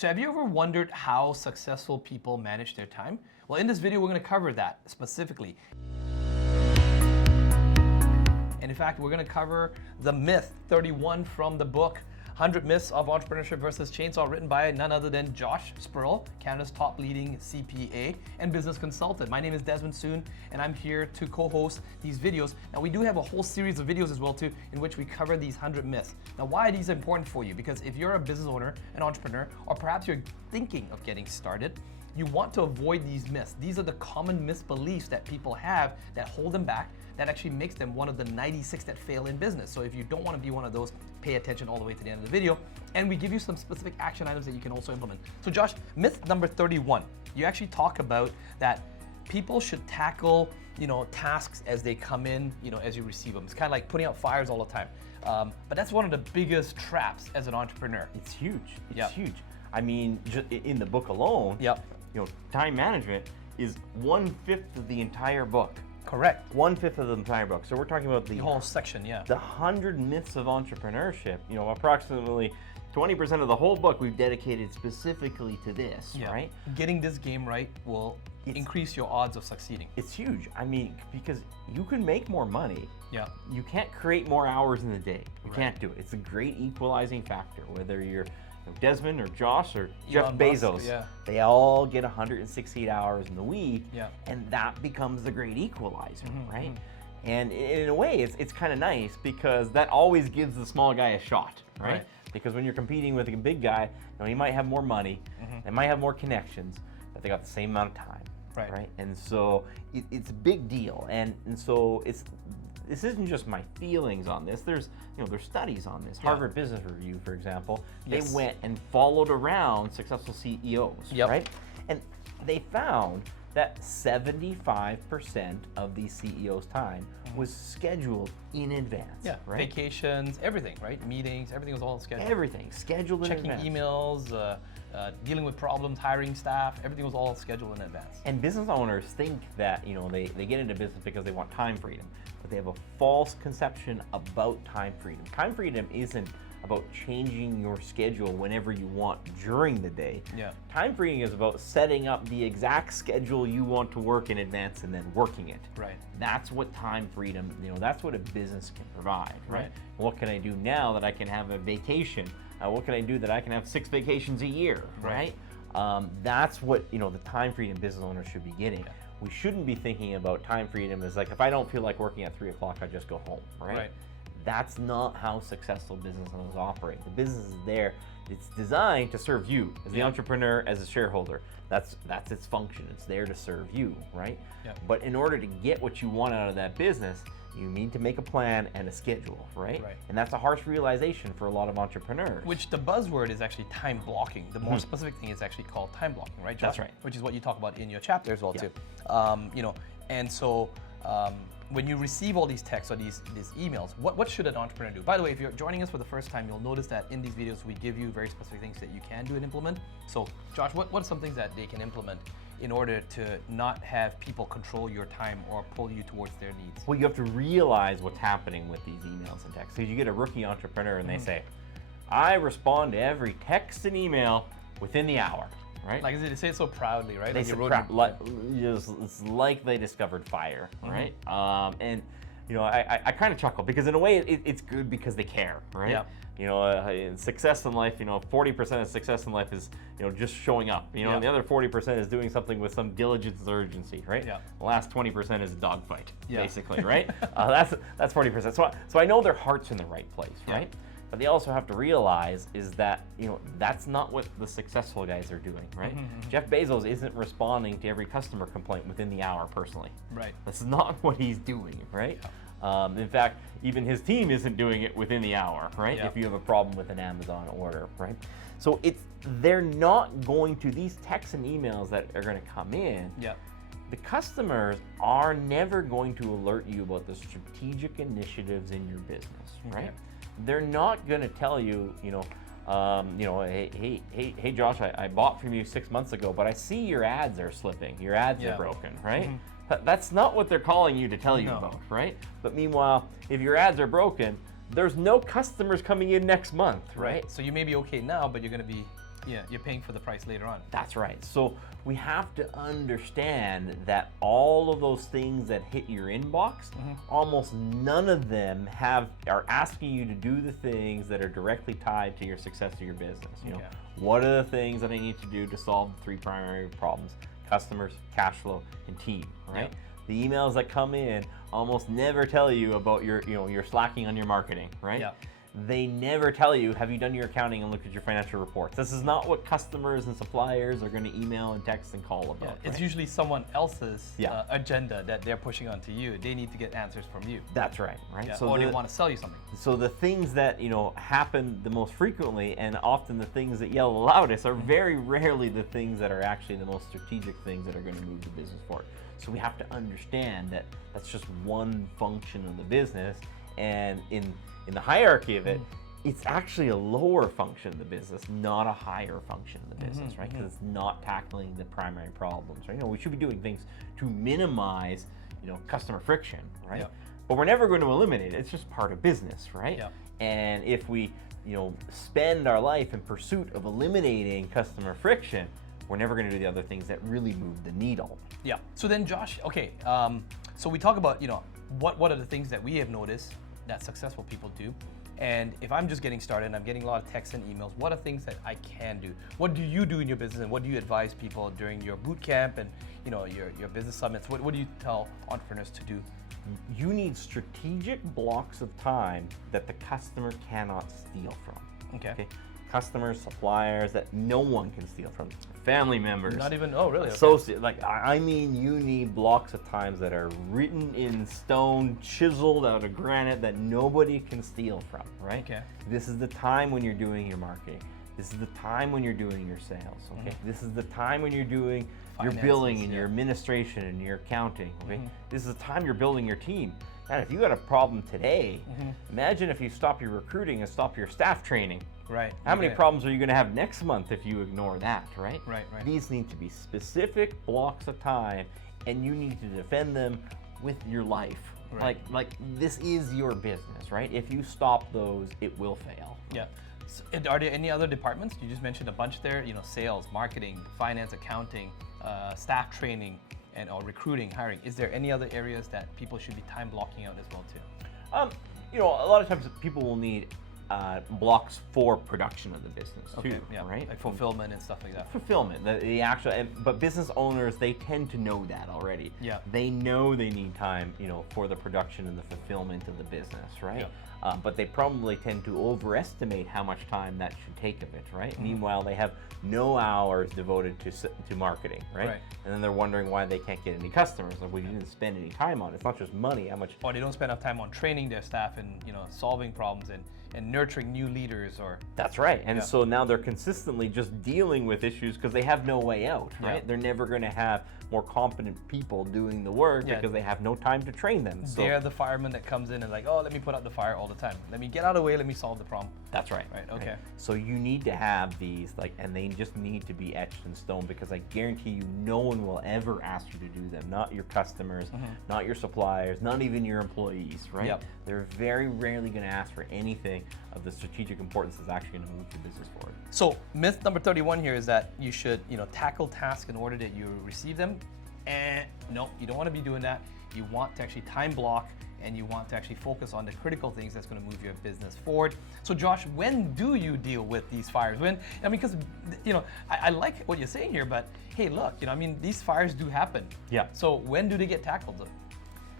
So have you ever wondered how successful people manage their time? Well, in this video, we're going to cover that specifically. And in fact, we're going to cover the myth 31 from the book 100 Myths of Entrepreneurship versus Chainsaw, written by none other than Josh Spurrell, Canada's top leading CPA and business consultant. My name is Desmond Soon, and I'm here to co-host these videos. Now, we do have a whole series of videos as well too, in which we cover these 100 myths. Now, why are these important for you? Because if you're a business owner, an entrepreneur, or perhaps you're thinking of getting started, you want to avoid these myths. These are the common misbeliefs that people have that hold them back, that actually makes them one of the 96 that fail in business. So if you don't want to be one of those, pay attention all the way to the end of the video. And we give you some specific action items that you can also implement. So Josh, myth number 31, you actually talk about that people should tackle, tasks as they come in, as you receive them. It's kind of like putting out fires all the time. But that's one of the biggest traps as an entrepreneur. It's huge. It's huge. I mean, just in the book alone, time management is 1/5 of the entire book. Correct. 1/5 of the entire book. So we're talking about the whole section, the 100 myths of entrepreneurship. Approximately 20% of the whole book we've dedicated specifically to this, right? Getting this game right will increase your odds of succeeding. It's huge. I mean, because you can make more money. Yeah. You can't create more hours in the day. You can't do it. It's a great equalizing factor, whether you're Desmond or Josh or Jeff Bezos, they all get 168 hours in the week, and that becomes the great equalizer, right? And in a way, it's kind of nice because that always gives the small guy a shot, right? Because when you're competing with a big guy, he might have more money, they might have more connections, but they got the same amount of time, right? And so it's a big deal, and so this isn't just my feelings on this. There's studies on this. Harvard Business Review, for example, they went and followed around successful CEOs, right? And they found that 75% of these CEOs' time was scheduled in advance. Right? Vacations, everything, right? Meetings, everything was all scheduled. Everything scheduled in advance. Checking emails, dealing with problems, hiring staff, everything was all scheduled in advance. And business owners think that they get into business because they want time freedom, but they have a false conception about time freedom. Time freedom isn't about changing your schedule whenever you want during the day. Time freedom is about setting up the exact schedule you want to work in advance and then working it. That's what time freedom, that's what a business can provide, right? What can I do now that I can have a vacation? What can I do that I can have 6 vacations a year, right? That's what the time freedom business owners should be getting. We shouldn't be thinking about time freedom as like, if I don't feel like working at 3 o'clock, I just go home, right? That's not how successful business owners operate. The business is there. It's designed to serve you as the entrepreneur, as a shareholder. That's its function. It's there to serve you, right? But in order to get what you want out of that business, you need to make a plan and a schedule, right? And that's a harsh realization for a lot of entrepreneurs. Which the buzzword is actually time blocking. The more specific thing is actually called time blocking, right, Josh? That's right. Which is what you talk about in your chapter as well too. And so when you receive all these texts or these emails, what should an entrepreneur do? By the way, if you're joining us for the first time, you'll notice that in these videos we give you very specific things that you can do and implement. So Josh, what are some things that they can implement in order to not have people control your time or pull you towards their needs? Well, you have to realize what's happening with these emails and texts. So you get a rookie entrepreneur and they say, I respond to every text and email within the hour. Right? Like they say it so proudly, right? They say it's like they discovered fire, right? And I kind of chuckle because in a way it's good because they care, right? In success in life, 40% of success in life is just showing up, and the other 40% is doing something with some diligence or urgency, right? The last 20% is a dogfight, basically, right? That's 40%. So I know their heart's in the right place, right? But they also have to realize is that, that's not what the successful guys are doing, right? Jeff Bezos isn't responding to every customer complaint within the hour personally. That's not what he's doing, right? In fact, even his team isn't doing it within the hour, right? If you have a problem with an Amazon order, right? So they're not going to, these texts and emails that are going to come in, the customers are never going to alert you about the strategic initiatives in your business, right? They're not going to tell you, hey, Josh, I bought from you 6 months ago, but I see your ads are slipping. Your ads are broken, right? That's not what they're calling you to tell you about, right? But meanwhile, if your ads are broken, there's no customers coming in next month, right? So you may be okay now, but you're going to be Yeah, you're paying for the price later on. That's right. So we have to understand that all of those things that hit your inbox, almost none of them are asking you to do the things that are directly tied to your success of your business. You know, what are the things that I need to do to solve the 3 primary problems? Customers, cash flow, and team, right? Yep. The emails that come in almost never tell you about you're slacking on your marketing, right? Yep. They never tell you, have you done your accounting and looked at your financial reports? This is not what customers and suppliers are going to email and text and call about. It's right? usually someone else's agenda that they're pushing onto you. They need to get answers from you. That's right, right? Yeah. Or they want to sell you something. So the things that happen the most frequently, and often the things that yell the loudest, are very rarely the things that are actually the most strategic things that are going to move the business forward. So we have to understand that that's just one function of the business, and in the hierarchy of it, it's actually a lower function of the business, not a higher function of the business, right? Because it's not tackling the primary problems, right? We should be doing things to minimize, customer friction, right? Yep. But we're never going to eliminate it. It's just part of business, right? Yep. And if we, spend our life in pursuit of eliminating customer friction, we're never going to do the other things that really move the needle. Yeah. So then, Josh, okay, so we talk about, what are the things that we have noticed that successful people do? And if I'm just getting started and I'm getting a lot of texts and emails, what are things that I can do? What do you do in your business, and what do you advise people during your boot camp and your business summits? What do you tell entrepreneurs to do? You need strategic blocks of time that the customer cannot steal from. Okay. Customers, suppliers that no one can steal from, family members. Not even, oh really? Associate, I mean, you need blocks of times that are written in stone, chiseled out of granite that nobody can steal from, right? Okay. This is the time when you're doing your marketing. This is the time when you're doing your sales, okay? This is the time when you're doing your billing and your administration and your accounting, okay? This is the time you're building your team. Man, if you got a problem today, imagine if you stop your recruiting and stop your staff training. Right. How many problems are you going to have next month if you ignore that, right? Right. These need to be specific blocks of time, and you need to defend them with your life. Right. Like this is your business, right? If you stop those, it will fail. Yeah. So, are there any other departments? You just mentioned a bunch there. Sales, marketing, finance, accounting, staff training, or recruiting, hiring. Is there any other areas that people should be time blocking out as well too? A lot of times people will need blocks for production of the business too, right? Like fulfillment and stuff like that. Fulfillment, the actual, but business owners, they tend to know that already. Yeah. They know they need time, for the production and the fulfillment of the business, right? Yeah. But they probably tend to overestimate how much time that should take of it, right? Meanwhile, they have no hours devoted to marketing, right? And then they're wondering why they can't get any customers. Like, well, you didn't spend any time on it. It's not just money, how much. Or they don't spend enough time on training their staff and solving problems and nurturing new leaders, or. That's right. And so now they're consistently just dealing with issues because they have no way out, right? Yeah. They're never going to have more competent people doing the work because they have no time to train them. So they're the fireman that comes in and like, oh, let me put out the fire all the time. Let me get out of the way, let me solve the problem. That's right. Right, okay. So you need to have these, and they just need to be etched in stone, because I guarantee you no one will ever ask you to do them. Not your customers, not your suppliers, not even your employees, right? Yep. They're very rarely going to ask for anything of the strategic importance that's actually going to move your business forward. So myth number 31 here is that you should, tackle tasks in order that you receive them. And no, you don't want to be doing that. You want to actually time block, and you want to actually focus on the critical things that's going to move your business forward. So Josh, when do you deal with these fires? Because I like what you're saying here, but hey, look, these fires do happen. Yeah. So when do they get tackled?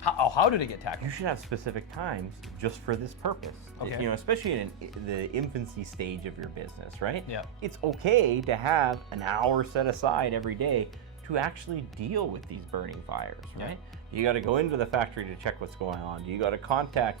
How do they get tackled? You should have specific times just for this purpose. Okay. Especially in the infancy stage of your business, right? Yeah. It's okay to have an hour set aside every day to actually deal with these burning fires, right? Yeah. You got to go into the factory to check what's going on. You got to contact,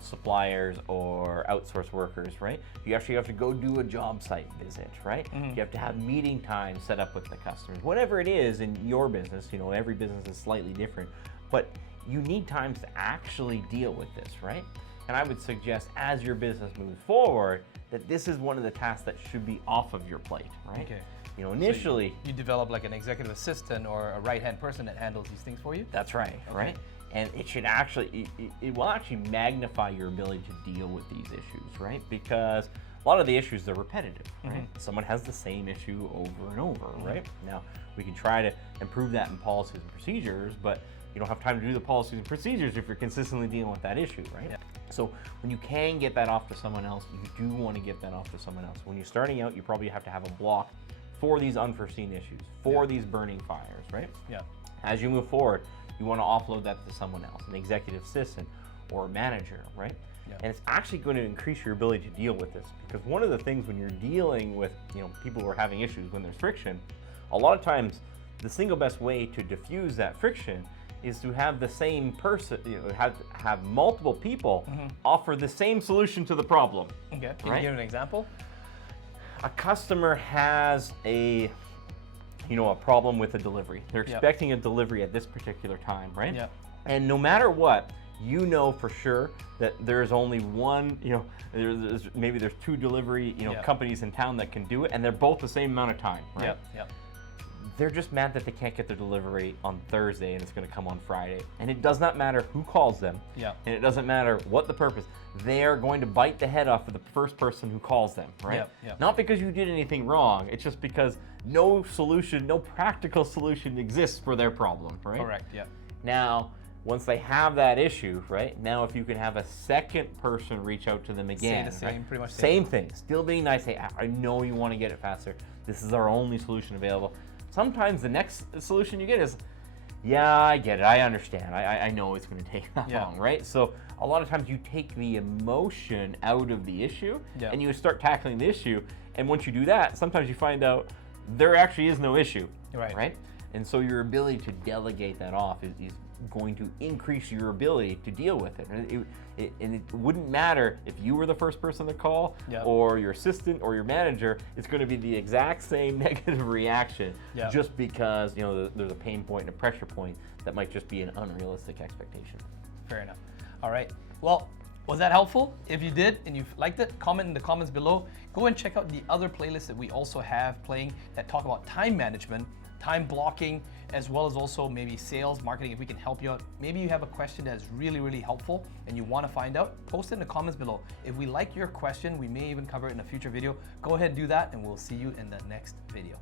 suppliers or outsource workers, right? You actually have to go do a job site visit, right? You have to have meeting times set up with the customers. Whatever it is in your business, every business is slightly different, but you need times to actually deal with this, right? And I would suggest, as your business moves forward, that this is one of the tasks that should be off of your plate, right? Okay. Initially, so you develop like an executive assistant or a right-hand person that handles these things for you? That's right, right? And it should actually, it will actually magnify your ability to deal with these issues, right? Because a lot of the issues are repetitive, right? Someone has the same issue over and over, right? Now, we can try to improve that in policies and procedures, but you don't have time to do the policies and procedures if you're consistently dealing with that issue, right? Yeah. So when you can get that off to someone else, you do want to get that off to someone else. When you're starting out, you probably have to have a block for these unforeseen issues, for these burning fires, right? Yeah. As you move forward, you want to offload that to someone else, an executive assistant or a manager, right? Yeah. And it's actually going to increase your ability to deal with this, because one of the things when you're dealing with people who are having issues, when there's friction, a lot of times the single best way to diffuse that friction is to have the same person, have multiple people offer the same solution to the problem. Okay. Can you give an example? A customer has a problem with a delivery. They're expecting a delivery at this particular time, right? Yeah. And no matter what, you know for sure that there's only one, maybe there's two delivery, companies in town that can do it, and they're both the same amount of time, right? Yeah. Yeah. They're just mad that they can't get their delivery on Thursday and it's going to come on Friday. And it does not matter who calls them. Yeah. And it doesn't matter what the purpose. They are going to bite the head off of the first person who calls them, right? Yeah. Yeah. Not because you did anything wrong. It's just because no solution, no practical solution exists for their problem, right? Correct. Yeah. Now, once they have that issue, right? Now, if you can have a second person reach out to them again, say the same, pretty much same thing. Still being nice. Hey, I know you want to get it faster. This is our only solution available. Sometimes the next solution you get is, yeah, I get it, I understand, I know it's going to take that long, right? So a lot of times you take the emotion out of the issue and you start tackling the issue, and once you do that, sometimes you find out there actually is no issue, right? And so your ability to delegate that off is going to increase your ability to deal with it. And it wouldn't matter if you were the first person to call or your assistant or your manager. It's going to be the exact same negative reaction just because there's a pain point and a pressure point that might just be an unrealistic expectation. Fair enough. All right. Well, was that helpful? If you did and you liked it, comment in the comments below. Go and check out the other playlists that we also have playing that talk about time management, time blocking, as well as also maybe sales, marketing, if we can help you out. Maybe you have a question that's really, really helpful and you want to find out, post it in the comments below. If we like your question, we may even cover it in a future video. Go ahead and do that, and we'll see you in the next video.